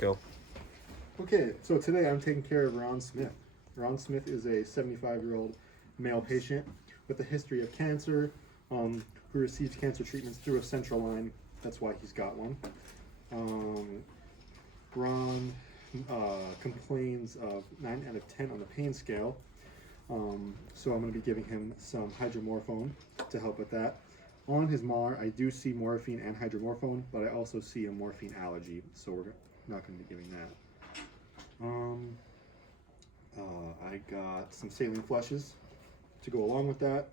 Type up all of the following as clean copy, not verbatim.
Go. Okay, so today I'm taking care of Ron Smith. Ron Smith is a 75-year-old male patient with a history of cancer, who received cancer treatments through a central line. That's why he's got one. Ron complains of 9 out of 10 on the pain scale. So I'm going to be giving him some hydromorphone to help with that. On his MAR, I do see morphine and hydromorphone, but I also see a morphine allergy, so we're not going to be giving that. I got some saline flushes to go along with that.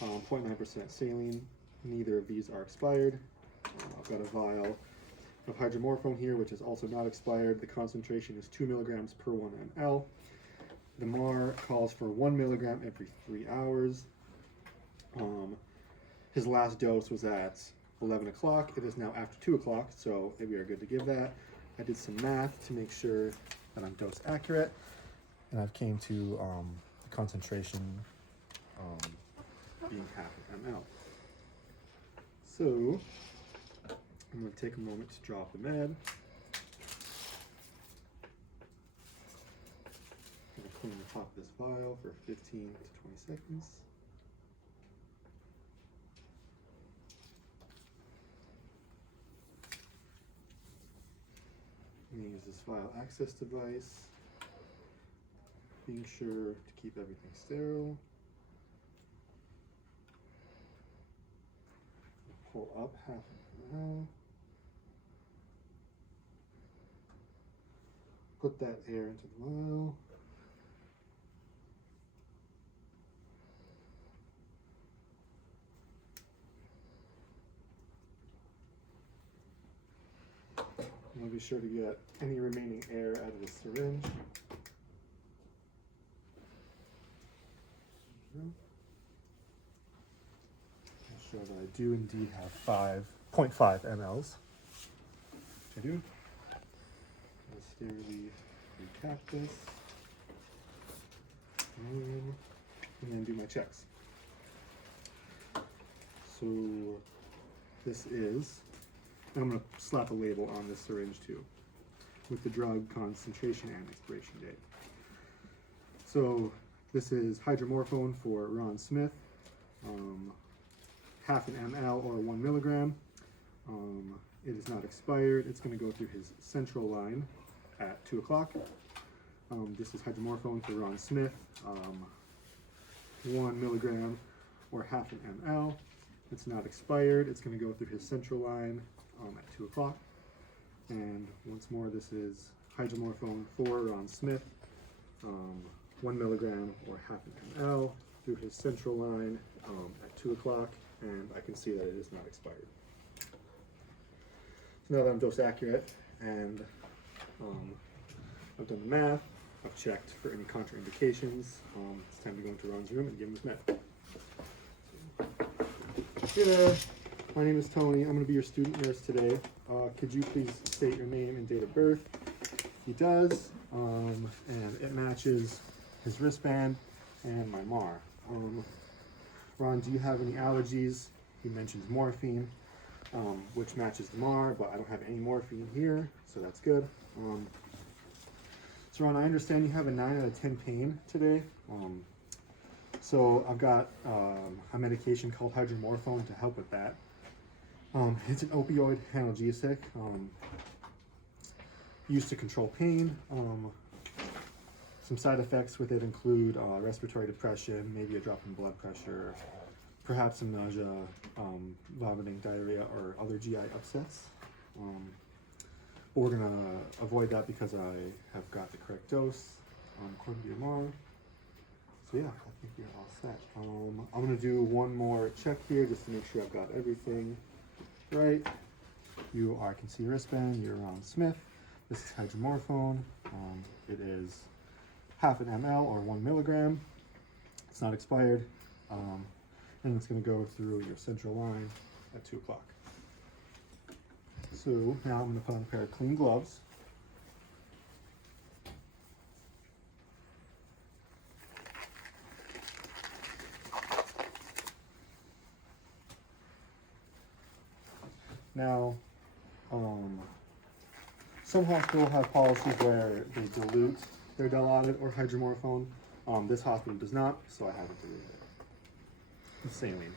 0.9% saline. Neither of these are expired. I've got a vial of hydromorphone here, which is also not expired. The concentration is 2 milligrams per 1 ml. The MAR calls for 1 milligram every 3 hours. His last dose was at 11 o'clock. It is now after 2 o'clock, so we are good to give that. I did some math to make sure that I'm dose accurate, and I've came to the concentration being half an ml. So I'm going to take a moment to drop the med. I'm going to clean the top of this vial for 15 to 20 seconds. I'm going to use this vial access device, being sure to keep everything sterile. Pull up half an ml. Put that air into the vial. And I'll be sure to get any remaining air out of the syringe. I'll show that I do indeed have 5.5 mLs. Which I do. I'll sterilely recap this. And then do my checks. So this is, I'm going to slap a label on this syringe too, with the drug concentration and expiration date. So this is hydromorphone for Ron Smith, half an ml or 1 milligram. It is not expired. It's going to go through his central line at 2 o'clock. This is hydromorphone for Ron Smith, 1 milligram or half an ml. It's not expired. It's going to go through his central line at 2 o'clock. And once more, this is hydromorphone for Ron Smith, 1 milligram or half an ml through his central line at 2 o'clock, and I can see that it is not expired. So now that I'm dose accurate and I've done the math, I've checked for any contraindications, it's time to go into Ron's room and give him his med. Hey there, my name is Tony. I'm going to be your student nurse today. Could you please state your name and date of birth? He does, and it matches his wristband and my MAR. Ron, do you have any allergies? He mentions morphine, which matches the MAR, but I don't have any morphine here, so that's good. So Ron, I understand you have a 9 out of 10 pain today. So I've got a medication called hydromorphone to help with that. It's an opioid analgesic used to control pain. Some side effects with it include respiratory depression, maybe a drop in blood pressure, perhaps some nausea, vomiting, diarrhea, or other GI upsets. But we're going to avoid that because I have got the correct dose according to your MAR. So yeah, I think you're all set. I'm going to do one more check here just to make sure I've got everything right. I can see your wristband, you're Ron Smith. This is hydromorphone. It is half an ml or 1 milligram. It's not expired. And it's going to go through your central line at 2 o'clock. So now I'm going to put on a pair of clean gloves. Now, Some hospitals have policies where they dilute their Dilaudid or hydromorphone. This hospital does not, so I haven't diluted it. The saline.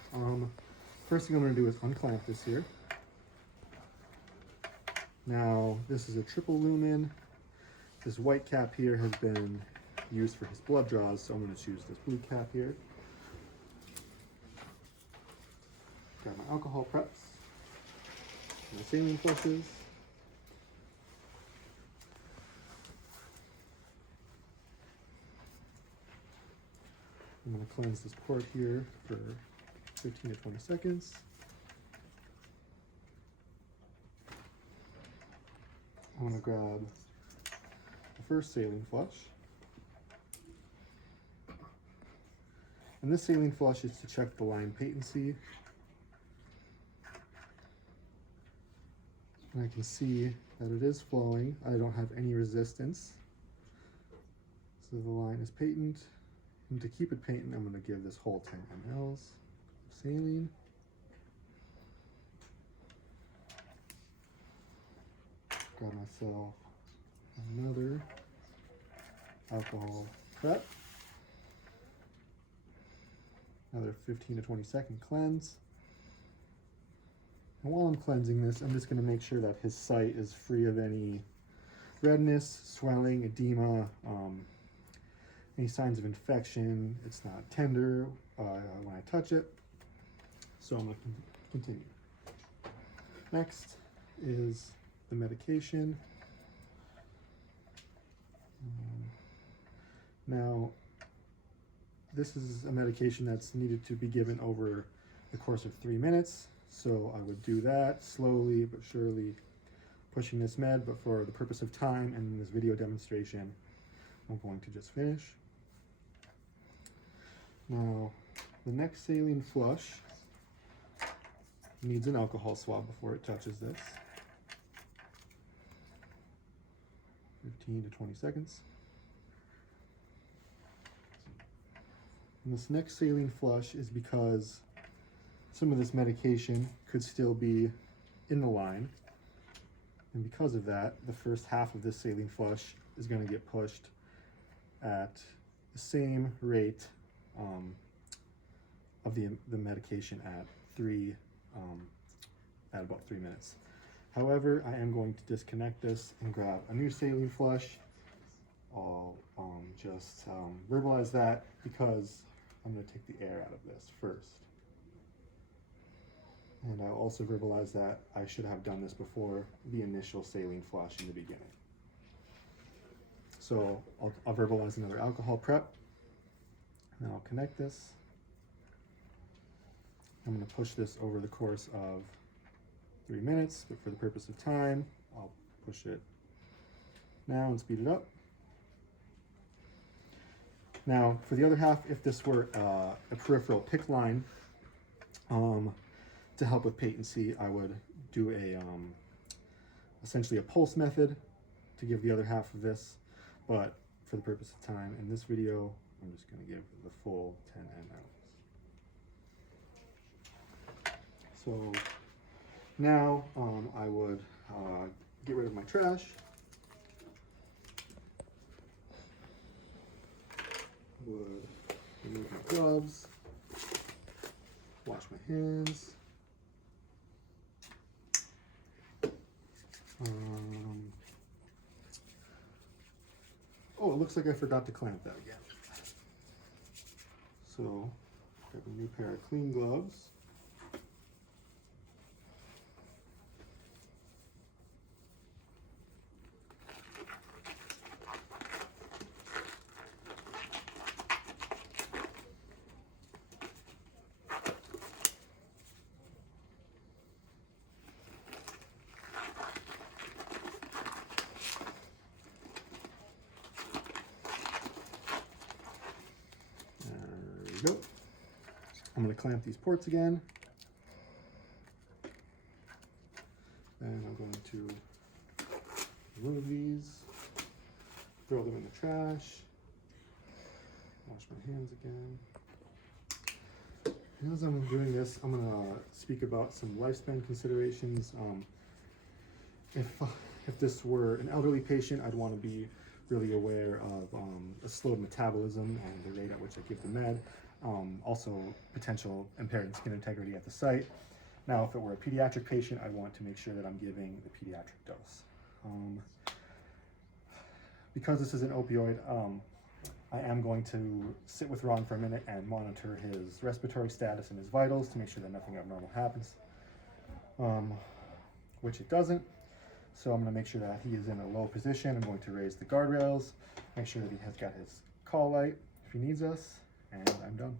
First thing I'm going to do is unclamp this here. Now, this is a triple lumen. This white cap here has been used for his blood draws, so I'm going to choose this blue cap here. Grab my alcohol preps, my saline flushes. I'm going to cleanse this port here for 15 to 20 seconds. I'm going to grab the first saline flush. And this saline flush is to check the line patency. And I can see that it is flowing. I don't have any resistance. So the line is patent. And to keep it patent, I'm going to give this whole 10 mLs of saline. Grab myself another alcohol prep. Another 15 to 20 second cleanse. And while I'm cleansing this, I'm just going to make sure that his site is free of any redness, swelling, edema, any signs of infection. It's not tender when I touch it. So I'm going to continue. Next is the medication. Now, this is a medication that's needed to be given over the course of 3 minutes. So I would do that slowly but surely, pushing this med, but for the purpose of time and this video demonstration, I'm going to just finish. Now, the next saline flush needs an alcohol swab before it touches this. 15 to 20 seconds. And this next saline flush is because some of this medication could still be in the line. And because of that, the first half of this saline flush is going to get pushed at the same rate of the medication at about 3 minutes. However, I am going to disconnect this and grab a new saline flush. I'll just verbalize that because I'm going to take the air out of this first. And I'll also verbalize that I should have done this before the initial saline flush in the beginning. So I'll verbalize another alcohol prep. And I'll connect this. I'm going to push this over the course of 3 minutes, but for the purpose of time, I'll push it now and speed it up. Now, for the other half, if this were a peripheral PICC line, to help with patency, I would do essentially a pulse method to give the other half of this, but for the purpose of time in this video, I'm just going to give the full 10 mLs. So now I would get rid of my trash. Would remove my gloves, wash my hands. Oh, it looks like I forgot to clamp that again. So, grab a new pair of clean gloves. Go. I'm going to clamp these ports again. And I'm going to remove these, throw them in the trash, wash my hands again. And as I'm doing this, I'm going to speak about some lifespan considerations. If If this were an elderly patient, I'd want to be really aware of a slowed metabolism and the rate at which I give the med. Also, potential impaired skin integrity at the site. Now, if it were a pediatric patient, I want to make sure that I'm giving the pediatric dose. Because this is an opioid, I am going to sit with Ron for a minute and monitor his respiratory status and his vitals to make sure that nothing abnormal happens, which it doesn't. So I'm going to make sure that he is in a low position. I'm going to raise the guardrails, make sure that he has got his call light if he needs us, and I'm done.